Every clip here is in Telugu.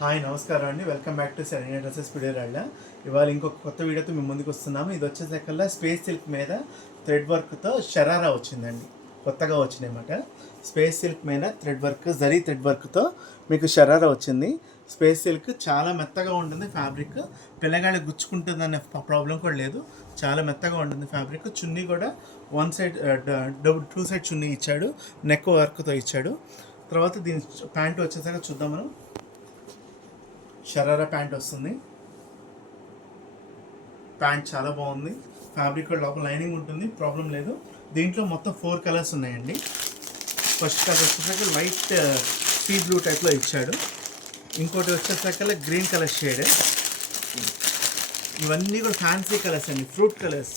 హాయ్ నమస్కారం అండి, వెల్కమ్ బ్యాక్ టు సరైన డ్రెస్సెస్ పిడియరాళ్ళ. ఇవాళ ఇంకొక కొత్త వీడియోతో మేము ముందుకు వస్తున్నాము. ఇది వచ్చేసరికల్లా స్పేస్ సిల్క్ మీద థ్రెడ్ వర్క్తో షరారా వచ్చిందండి, కొత్తగా వచ్చిందన్నమాట. స్పేస్ సిల్క్ మీద థ్రెడ్ వర్క్, జరీ థ్రెడ్ వర్క్తో మీకు షరారా వచ్చింది. స్పేస్ సిల్క్ చాలా మెత్తగా ఉంటుంది ఫ్యాబ్రిక్, పిల్లగాళ్ళకి గుచ్చుకుంటుందనే ప్రాబ్లం కూడా లేదు. చాలా మెత్తగా ఉంటుంది ఫ్యాబ్రిక్. చున్నీ కూడా వన్ సైడ్ టూ సైడ్ చున్నీ ఇచ్చాడు, నెక్ వర్క్తో ఇచ్చాడు. తర్వాత దీని ప్యాంట్ వచ్చేసరికి చూద్దాం మనం. షరారా ప్యాంట్ వస్తుంది. ప్యాంట్ చాలా బాగుంది, ఫ్యాబ్రిక్ లోపల లైనింగ్ ఉంటుంది, ప్రాబ్లం లేదు. దీంట్లో మొత్తం 4 కలర్స్ ఉన్నాయండి. ఫస్ట్ కలర్ వచ్చేసరికి లైట్ సీ బ్లూ టైప్లో ఇచ్చాడు. ఇంకోటి వచ్చేసరికి గ్రీన్ కలర్ షేడ్. ఇవన్నీ కూడా ఫ్యాన్సీ కలర్స్ అండి, ఫ్రూట్ కలర్స్.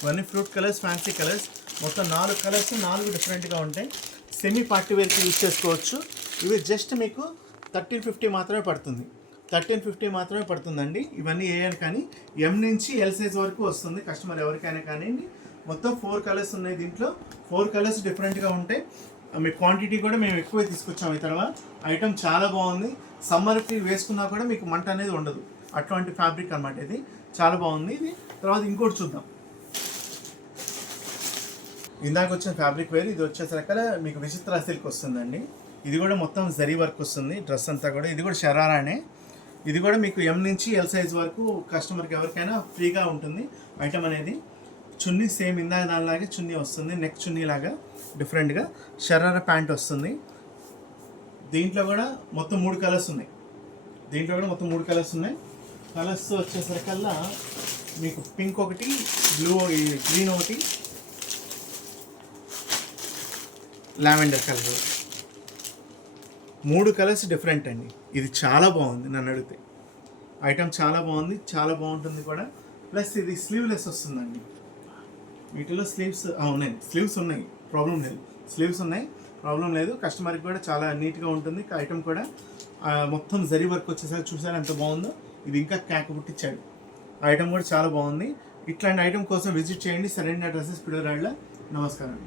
ఇవన్నీ ఫ్రూట్ కలర్స్, ఫ్యాన్సీ కలర్స్. మొత్తం 4 కలర్స్, 4 డిఫరెంట్గా ఉంటాయి. సెమీ పార్టీ వేర్కి యూజ్ చేసుకోవచ్చు. ఇవి జస్ట్ మీకు 1350 మాత్రమే పడుతుంది. 1350 మాత్రమే పడుతుందండి. ఇవన్నీ ఏఎన్ కానీ ఎం నుంచి ఎల్ సైజ్ వరకు వస్తుంది కస్టమర్ ఎవరికైనా కానీ. మొత్తం 4 కలర్స్ ఉన్నాయి దీంట్లో. 4 కలర్స్ డిఫరెంట్గా ఉంటాయి. మీ క్వాంటిటీ కూడా మేము ఎక్కువ తీసుకొచ్చాము. ఈ తర్వాత ఐటమ్ చాలా బాగుంది. సమ్మర్కి వేసుకున్నా కూడా మీకు మంట అనేది ఉండదు, అటువంటి ఫ్యాబ్రిక్ అనమాట. ఇది చాలా బాగుంది. ఇది తర్వాత ఇంకోటి చూద్దాం. ఇందాక వచ్చిన ఫ్యాబ్రిక్ వేరు. ఇది వచ్చేసరికి మీకు విచిత్ర సిల్క్ వస్తుందండి. ఇది కూడా మొత్తం జరీ వర్క్ వస్తుంది డ్రెస్ అంతా కూడా. ఇది కూడా షరారానే. ఇది కూడా మీకు ఎం నుంచి ఎల్ సైజ్ వరకు కస్టమర్కి ఎవరికైనా ఫ్రీగా ఉంటుంది ఐటమ్ అనేది. చున్నీ సేమ్ ఇందాక దానిలాగే చున్నీ వస్తుంది, నెక్ చున్నీ లాగా డిఫరెంట్గా. షరారా ప్యాంట్ వస్తుంది. దీంట్లో కూడా మొత్తం 3 కలర్స్ ఉన్నాయి. కలర్స్ వచ్చేసరికల్లా మీకు పింక్ ఒకటి, బ్లూ, గ్రీన్ ఒకటి, లావెండర్ కలర్. 3 కలర్స్ డిఫరెంట్ అండి. ఇది చాలా బాగుంది, నన్ను అడిగితే ఐటమ్ చాలా బాగుంది, చాలా బాగుంటుంది కూడా. ప్లస్ ఇది స్లీవ్లెస్ వస్తుందండి. వీటిలో స్లీవ్స్ ఉన్నాయి, స్లీవ్స్ ఉన్నాయి, ప్రాబ్లం లేదు. కస్టమర్కి కూడా చాలా నీట్గా ఉంటుంది ఐటమ్ కూడా. మొత్తం జరీ వర్క్ వచ్చేసరికి చూసారు ఎంత బాగుందో. ఇది ఇంకా క్యాక్ పుట్టించాడు. ఐటమ్ కూడా చాలా బాగుంది. ఇట్లాంటి ఐటమ్ కోసం విజిట్ చేయండి సరైన డ్రెస్సెస్ పిడియరాళ్ళ. నమస్కారం.